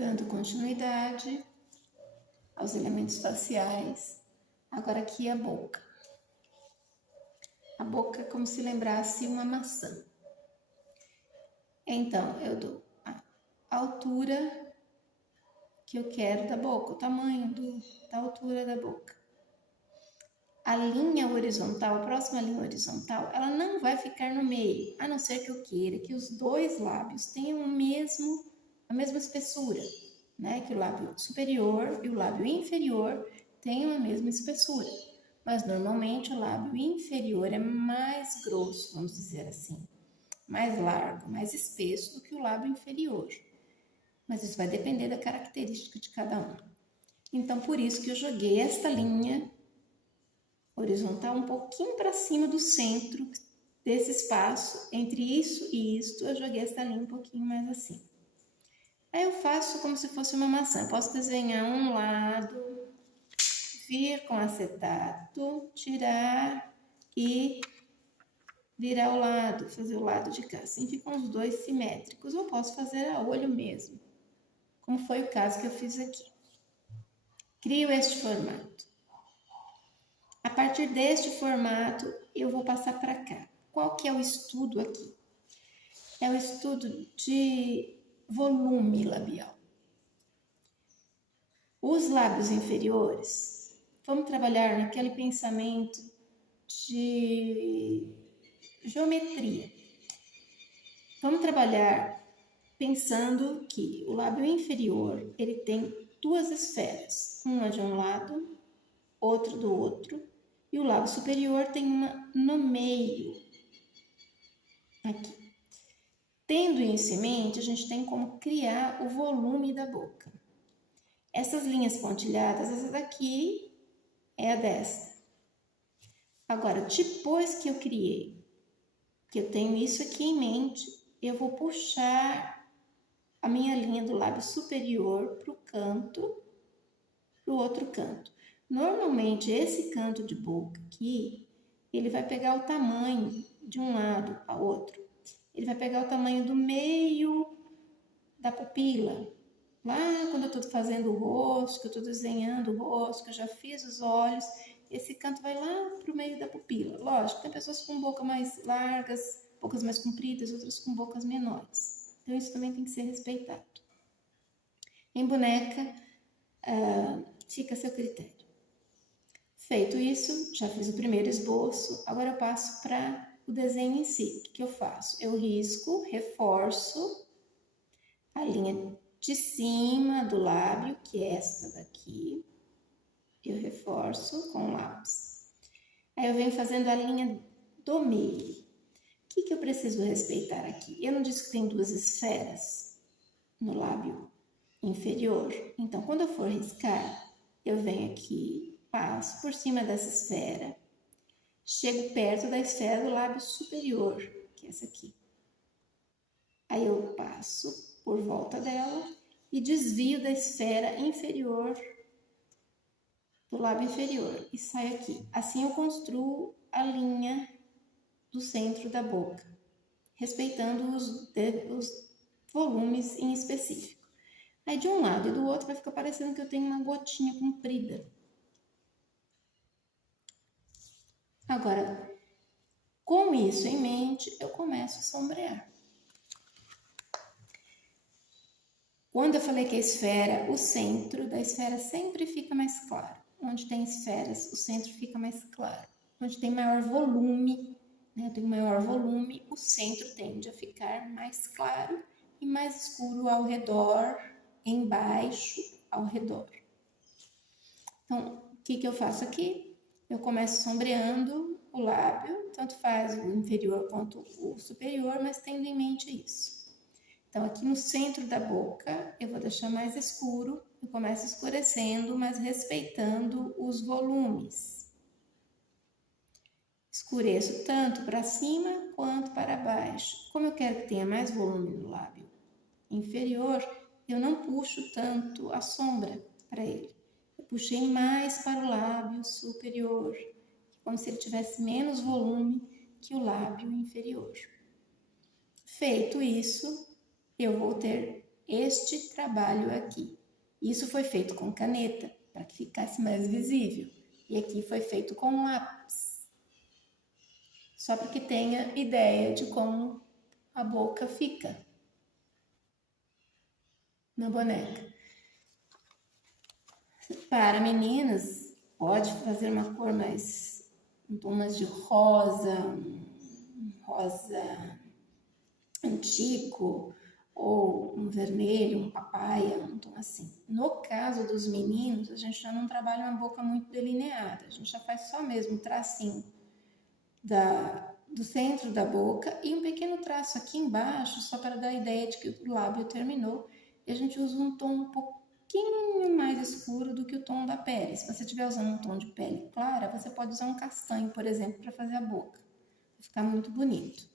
dando continuidade aos elementos faciais. Agora aqui a boca. A boca é como se lembrasse uma maçã. Então, eu dou a altura que eu quero da boca, o tamanho da altura da boca. A linha horizontal, a próxima linha horizontal, ela não vai ficar no meio, a não ser que eu queira que os dois lábios tenham a mesma espessura, né? Que o lábio superior e o lábio inferior tenham a mesma espessura. Mas normalmente o lábio inferior é mais grosso, vamos dizer assim, mais largo, mais espesso do que o lábio inferior. Mas isso vai depender da característica de cada um. Então, por isso que eu joguei esta linha horizontal um pouquinho para cima do centro desse espaço, entre isso e isto, eu joguei essa linha um pouquinho mais assim. Aí eu faço como se fosse uma maçã. Eu posso desenhar um lado, vir com acetato, tirar e virar o lado, fazer o lado de cá. Assim ficam os dois simétricos. Eu posso fazer a olho mesmo, como foi o caso que eu fiz aqui. Crio este formato. A partir deste formato, eu vou passar para cá. Qual que é o estudo aqui? É o estudo de volume labial. Os lábios inferiores, vamos trabalhar naquele pensamento de geometria. Vamos trabalhar pensando que o lábio inferior, ele tem duas esferas, uma de um lado, outra do outro, e o lábio superior tem uma no meio, aqui. Tendo isso em mente, a gente tem como criar o volume da boca. Essas linhas pontilhadas, essa daqui é a desta. Agora, depois que eu criei, que eu tenho isso aqui em mente, eu vou puxar a minha linha do lábio superior para o canto, para o outro canto. Normalmente, esse canto de boca aqui, ele vai pegar o tamanho de um lado ao outro. Ele vai pegar o tamanho do meio da pupila. Lá, quando eu estou fazendo o rosto, que eu estou desenhando o rosto, que eu já fiz os olhos, esse canto vai lá para o meio da pupila. Lógico, tem pessoas com boca mais largas, bocas mais compridas, outras com bocas menores. Então, isso também tem que ser respeitado. Em boneca, fica a seu critério. Feito isso, já fiz o primeiro esboço, agora eu passo para o desenho em si. O que eu faço? Eu risco, reforço a linha de cima do lábio, que é esta daqui, eu reforço com o lápis. Aí eu venho fazendo a linha do meio. O que eu preciso respeitar aqui? Eu não disse que tem duas esferas no lábio inferior. Então, quando eu for riscar, eu venho aqui, passo por cima dessa esfera, chego perto da esfera do lábio superior, que é essa aqui. Aí eu passo por volta dela e desvio da esfera inferior do lábio inferior e saio aqui. Assim eu construo a linha do centro da boca, respeitando os volumes em específico. Aí de um lado e do outro vai ficar parecendo que eu tenho uma gotinha comprida. Agora, com isso em mente, eu começo a sombrear. Quando eu falei que a esfera, o centro da esfera sempre fica mais claro. Onde tem esferas, o centro fica mais claro. Onde tem maior volume, né, tem maior volume, o centro tende a ficar mais claro e mais escuro ao redor, embaixo, ao redor. Então, o que eu faço aqui? Eu começo sombreando o lábio, tanto faz o inferior quanto o superior, mas tendo em mente isso. Então, aqui no centro da boca, eu vou deixar mais escuro, eu começo escurecendo, mas respeitando os volumes. Escureço tanto para cima quanto para baixo. Como eu quero que tenha mais volume no lábio inferior, eu não puxo tanto a sombra para ele. Eu puxei mais para o lábio superior, como se ele tivesse menos volume que o lábio inferior. Feito isso, eu vou ter este trabalho aqui. Isso foi feito com caneta, para que ficasse mais visível. E aqui foi feito com lápis, só para que tenha ideia de como a boca fica na boneca. Para meninas, pode fazer uma cor um tom mais de rosa, um rosa antigo, ou um vermelho, um papaya, um tom assim. No caso dos meninos, a gente já não trabalha uma boca muito delineada, a gente já faz só mesmo um tracinho do centro da boca e um pequeno traço aqui embaixo, só para dar a ideia de que o lábio terminou. E a gente usa um tom um pouquinho mais escuro do que o tom da pele. Se você estiver usando um tom de pele clara, você pode usar um castanho, por exemplo, para fazer a boca. Vai ficar muito bonito.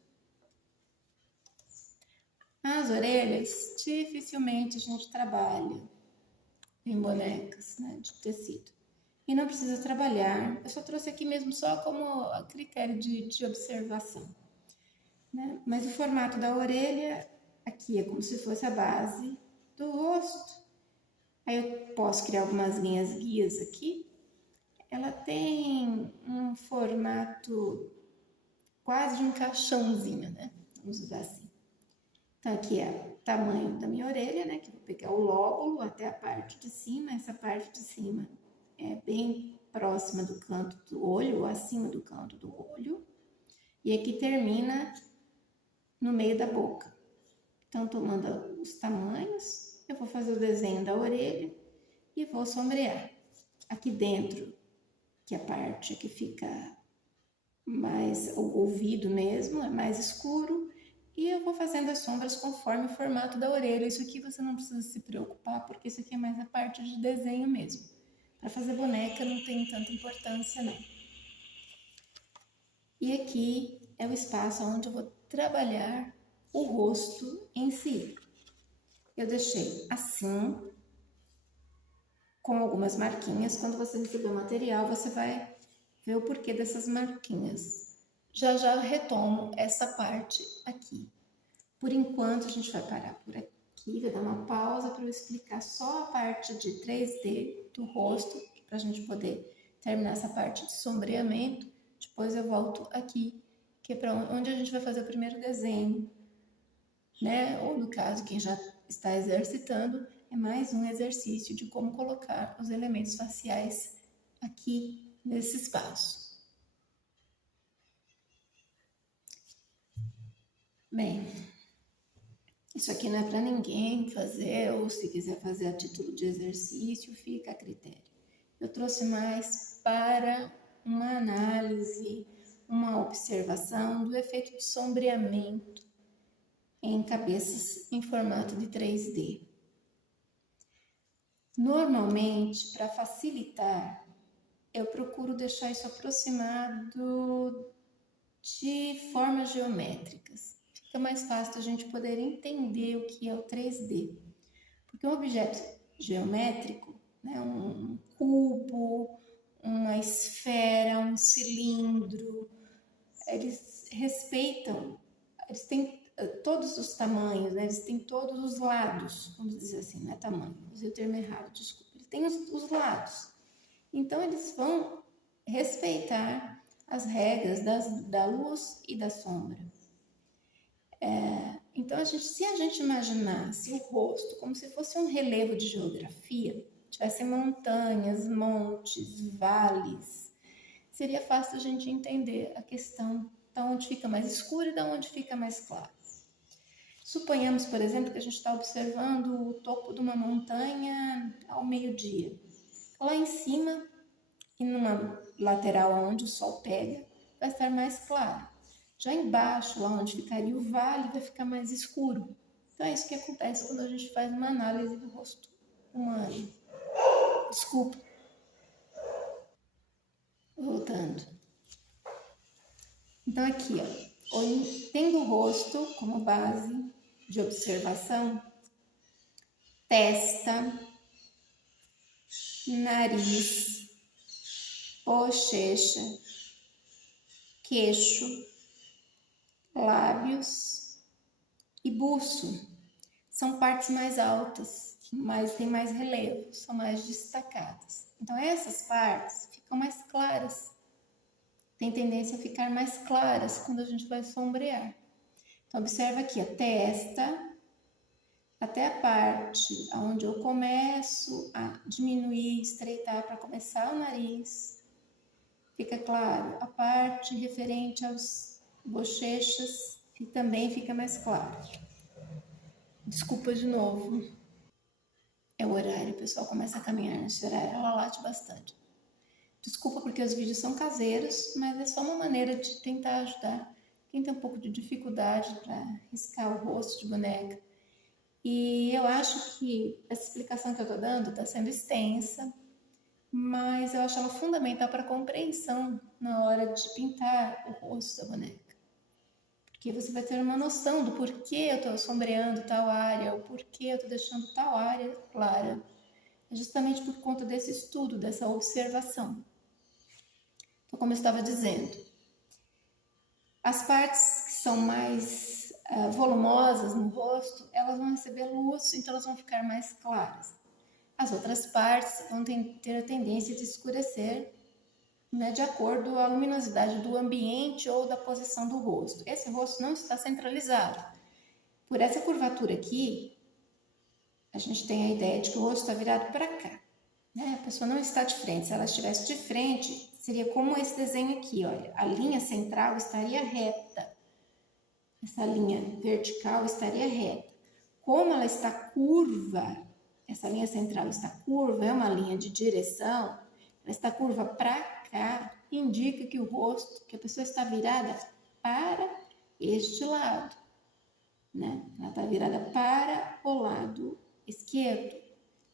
As orelhas, dificilmente a gente trabalha em bonecas, né, de tecido. E não precisa trabalhar, eu só trouxe aqui mesmo só como critério de observação. Né? Mas o formato da orelha, aqui é como se fosse a base do rosto. Aí eu posso criar algumas linhas guias aqui. Ela tem um formato quase de um caixãozinho, né? Vamos usar assim. Então aqui é o tamanho da minha orelha, né? Que eu vou pegar o lóbulo até a parte de cima. Essa parte de cima é bem próxima do canto do olho, ou acima do canto do olho. E aqui termina no meio da boca. Então, tomando os tamanhos, eu vou fazer o desenho da orelha e vou sombrear. Aqui dentro, que é a parte que fica mais o ouvido mesmo, é mais escuro, e eu vou fazendo as sombras conforme o formato da orelha. Isso aqui você não precisa se preocupar, porque isso aqui é mais a parte de desenho mesmo. Para fazer boneca não tem tanta importância, não. E aqui é o espaço onde eu vou trabalhar o rosto em si. Eu deixei assim, com algumas marquinhas. Quando você receber o material, você vai ver o porquê dessas marquinhas. Já já retomo essa parte aqui. Por enquanto, a gente vai parar por aqui, vai dar uma pausa para eu explicar só a parte de 3D do rosto, para a gente poder terminar essa parte de sombreamento. Depois eu volto aqui, que é para onde a gente vai fazer o primeiro desenho, né? Ou no caso, quem já está exercitando, é mais um exercício de como colocar os elementos faciais aqui nesse espaço. Bem, isso aqui não é para ninguém fazer, ou se quiser fazer a título de exercício, fica a critério. Eu trouxe mais para uma análise, uma observação do efeito de sombreamento em cabeças em formato de 3D. Normalmente, para facilitar, eu procuro deixar isso aproximado de formas geométricas. Fica mais fácil a gente poder entender o que é o 3D. Porque um objeto geométrico, né, um cubo, uma esfera, um cilindro, eles respeitam, eles têm todos os tamanhos, né? Eles têm todos os lados, vamos dizer assim, não é tamanho, usei o termo errado, desculpa. Eles têm os lados. Então, eles vão respeitar as regras da luz e da sombra. Então, se a gente imaginasse o rosto como se fosse um relevo de geografia, tivesse montanhas, montes, vales, seria fácil a gente entender a questão da onde fica mais escuro e da onde fica mais claro. Suponhamos, por exemplo, que a gente está observando o topo de uma montanha ao meio-dia. Lá em cima, e numa lateral onde o sol pega, vai estar mais claro. Já embaixo, lá onde ficaria o vale, vai ficar mais escuro. Então é isso que acontece quando a gente faz uma análise do rosto humano. Desculpa. Voltando. Então aqui, ó, tendo o rosto como base de observação, testa, nariz, bochecha, queixo, lábios e buço são partes mais altas, mas tem mais relevo, são mais destacadas. Então essas partes ficam mais claras. Tem tendência a ficar mais claras quando a gente vai sombrear. Então observa aqui a testa, até a parte onde eu começo a diminuir, estreitar para começar o nariz. Fica claro. A parte referente aos bochechas também fica mais claro. Desculpa de novo. É o horário, o pessoal começa a caminhar nesse horário, ela late bastante. Desculpa porque os vídeos são caseiros, mas é só uma maneira de tentar ajudar quem tem um pouco de dificuldade para riscar o rosto de boneca. E eu acho que essa explicação que eu estou dando está sendo extensa, mas eu acho ela fundamental para a compreensão na hora de pintar o rosto da boneca. Porque você vai ter uma noção do porquê eu estou sombreando tal área, o porquê eu estou deixando tal área clara. É justamente por conta desse estudo, dessa observação. Então, como eu estava dizendo, as partes que são mais volumosas no rosto, elas vão receber luz, então elas vão ficar mais claras. As outras partes vão ter a tendência de escurecer, né, de acordo com a luminosidade do ambiente ou da posição do rosto. Esse rosto não está centralizado. Por essa curvatura aqui, a gente tem a ideia de que o rosto está virado para cá, né? A pessoa não está de frente. Se ela estivesse de frente, seria como esse desenho aqui, olha. A linha central estaria reta. Essa linha vertical estaria reta. Como ela está curva, essa linha central está curva, é uma linha de direção, ela está curva para cá, indica que o rosto, que a pessoa está virada para este lado, né? Ela está virada para o lado esquerdo.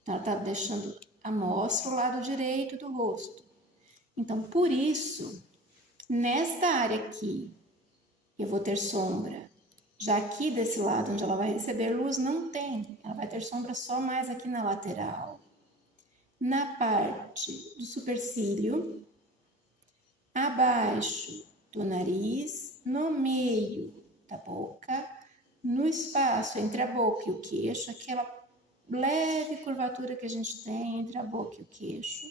Então, ela está deixando à mostra o lado direito do rosto. Então, por isso, nesta área aqui, eu vou ter sombra. Já aqui desse lado, onde ela vai receber luz, não tem. Ela vai ter sombra só mais aqui na lateral. Na parte do supercílio, abaixo do nariz, no meio da boca, no espaço entre a boca e o queixo, aquela leve curvatura que a gente tem entre a boca e o queixo,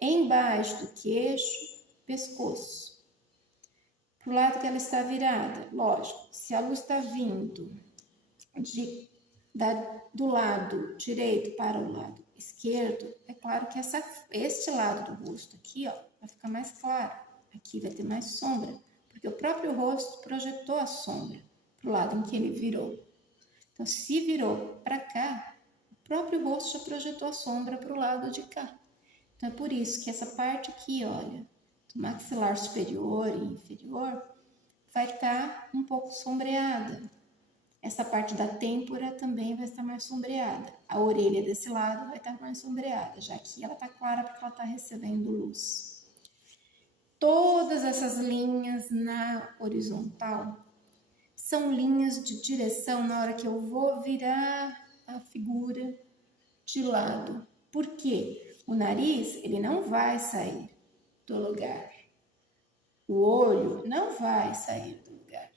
embaixo do queixo, pescoço. Para o lado que ela está virada, lógico, se a luz está vindo do lado direito para o lado esquerdo, é claro que este lado do rosto aqui, ó, vai ficar mais claro. Aqui vai ter mais sombra, porque o próprio rosto projetou a sombra para o lado em que ele virou. Então, se virou para cá, o próprio rosto já projetou a sombra para o lado de cá. Então, é por isso que essa parte aqui, olha, do maxilar superior e inferior, vai estar um pouco sombreada. Essa parte da têmpora também vai estar mais sombreada. A orelha desse lado vai estar mais sombreada, já que ela está clara porque ela está recebendo luz. Todas essas linhas na horizontal são linhas de direção na hora que eu vou virar a figura de lado. Por quê? O nariz, ele não vai sair do lugar. O olho não vai sair do lugar.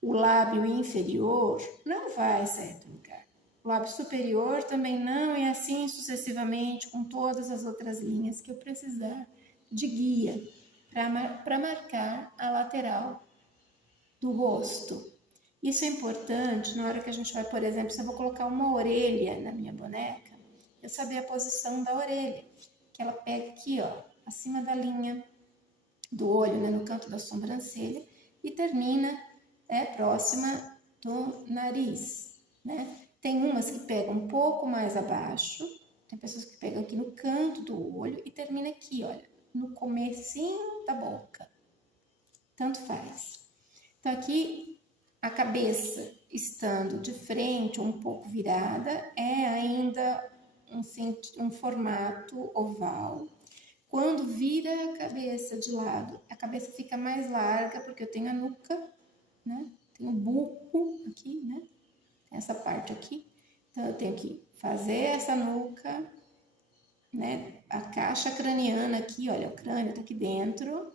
O lábio inferior não vai sair do lugar. O lábio superior também não, e assim sucessivamente com todas as outras linhas que eu precisar de guia para marcar a lateral do rosto. Isso é importante na hora que a gente vai, por exemplo, se eu vou colocar uma orelha na minha boneca, eu saber a posição da orelha, que ela pega aqui, ó, acima da linha do olho, né, no canto da sobrancelha, e termina próxima do nariz, né? Tem umas que pegam um pouco mais abaixo, tem pessoas que pegam aqui no canto do olho e termina aqui, olha, no comecinho da boca. Tanto faz. Então aqui a cabeça estando de frente ou um pouco virada é ainda um formato oval. Quando vira a cabeça de lado, a cabeça fica mais larga porque eu tenho a nuca, né? Tem o buco aqui, né? Essa parte aqui. Então, eu tenho que fazer essa nuca, né? A caixa craniana aqui, olha, o crânio tá aqui dentro.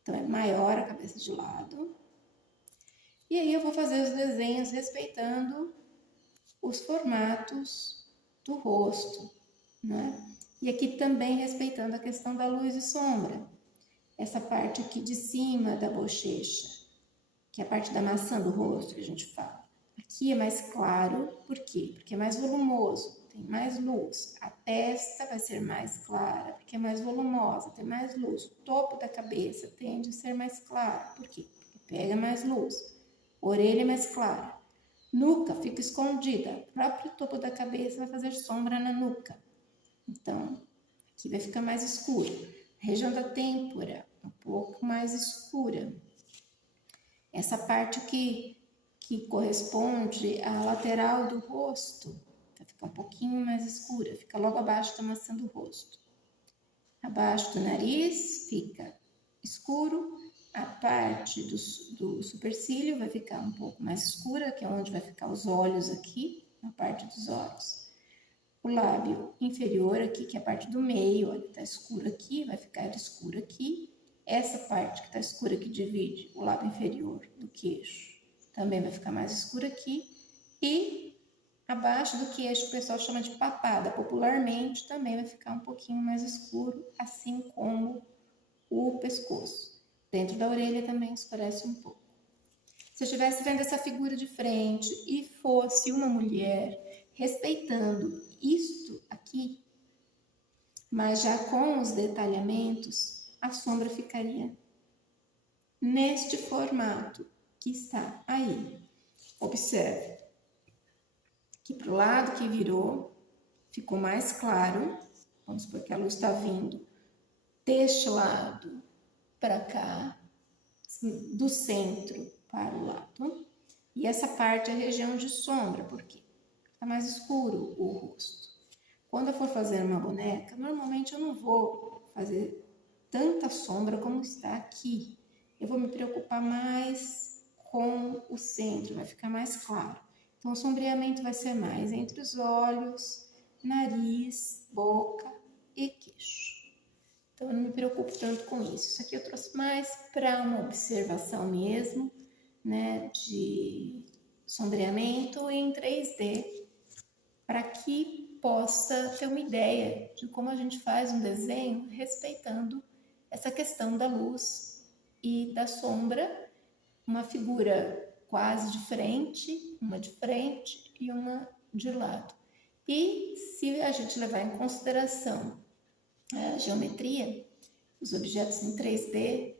Então, é maior a cabeça de lado. E aí eu vou fazer os desenhos respeitando os formatos do rosto, né? E aqui também respeitando a questão da luz e sombra. Essa parte aqui de cima da bochecha, que é a parte da maçã do rosto que a gente fala. Aqui é mais claro, por quê? Porque é mais volumoso, tem mais luz. A testa vai ser mais clara, porque é mais volumosa, tem mais luz. O topo da cabeça tende a ser mais claro, por quê? Porque pega mais luz. Orelha é mais clara. Nuca fica escondida, o próprio topo da cabeça vai fazer sombra na nuca. Então, aqui vai ficar mais escuro. A região da têmpora, um pouco mais escura. Essa parte que corresponde à lateral do rosto, vai ficar um pouquinho mais escura, fica logo abaixo da maçã do rosto. Abaixo do nariz fica escuro, a parte do supercílio vai ficar um pouco mais escura, que é onde vai ficar os olhos aqui, na parte dos olhos. O lábio inferior aqui, que é a parte do meio, olha, tá escuro aqui, vai ficar escuro aqui. Essa parte que tá escura que divide o lábio inferior do queixo, também vai ficar mais escuro aqui. E abaixo do queixo, o pessoal chama de papada, popularmente também vai ficar um pouquinho mais escuro, assim como o pescoço. Dentro da orelha também escurece um pouco. Se eu estivesse vendo essa figura de frente e fosse uma mulher respeitando isto aqui, mas já com os detalhamentos, a sombra ficaria neste formato que está aí. Observe que para o lado que virou, ficou mais claro. Vamos supor que a luz está vindo deste lado para cá, do centro para o lado. E essa parte é a região de sombra, porque está mais escuro o rosto. Quando eu for fazer uma boneca, normalmente eu não vou fazer tanta sombra como está aqui. Eu vou me preocupar mais com o centro, vai ficar mais claro. Então, o sombreamento vai ser mais entre os olhos, nariz, boca e queixo. Então, eu não me preocupo tanto com isso. Isso aqui eu trouxe mais para uma observação mesmo, né, de sombreamento em 3D, para que possa ter uma ideia de como a gente faz um desenho respeitando essa questão da luz e da sombra, uma figura quase de frente, uma de frente e uma de lado. E se a gente levar em consideração a geometria, os objetos em 3D,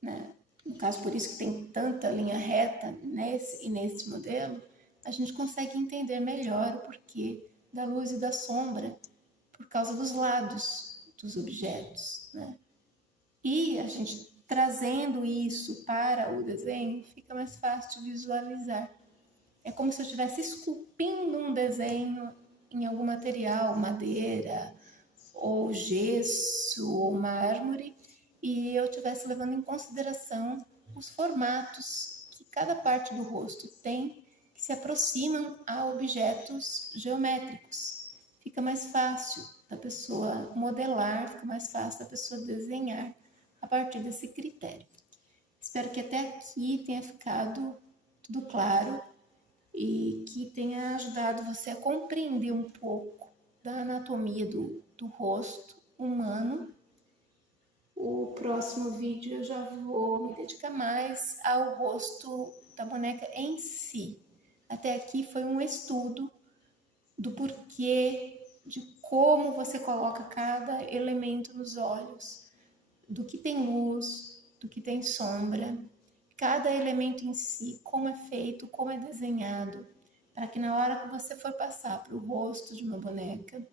né? No caso, por isso que tem tanta linha reta nesse e nesse modelo, a gente consegue entender melhor o porquê da luz e da sombra por causa dos lados dos objetos, né? E a gente trazendo isso para o desenho, fica mais fácil de visualizar. É como se eu estivesse esculpindo um desenho em algum material, madeira, ou gesso, ou mármore, e eu estivesse levando em consideração os formatos que cada parte do rosto tem, que se aproximam a objetos geométricos. Fica mais fácil da pessoa modelar, fica mais fácil da pessoa desenhar a partir desse critério. Espero que até aqui tenha ficado tudo claro e que tenha ajudado você a compreender um pouco da anatomia do rosto humano. O próximo vídeo eu já vou me dedicar mais ao rosto da boneca em si. Até aqui foi um estudo do porquê, de como você coloca cada elemento nos olhos, do que tem luz, do que tem sombra, cada elemento em si, como é feito, como é desenhado, para que na hora que você for passar para o rosto de uma boneca,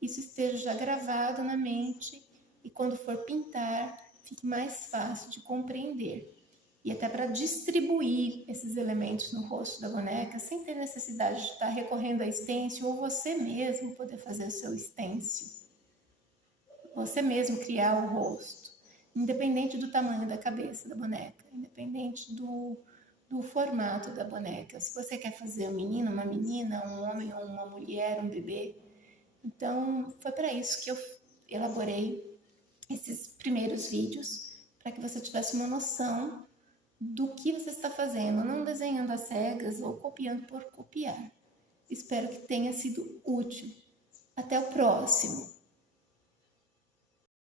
isso esteja já gravado na mente e quando for pintar, fique mais fácil de compreender. E até para distribuir esses elementos no rosto da boneca, sem ter necessidade de estar recorrendo a stencil ou você mesmo poder fazer o seu stencil. Você mesmo criar o rosto, independente do tamanho da cabeça da boneca, independente do formato da boneca. Se você quer fazer um menino, uma menina, um homem ou uma mulher, um bebê. Então, foi para isso que eu elaborei esses primeiros vídeos, para que você tivesse uma noção do que você está fazendo, não desenhando às cegas ou copiando por copiar. Espero que tenha sido útil. Até o próximo!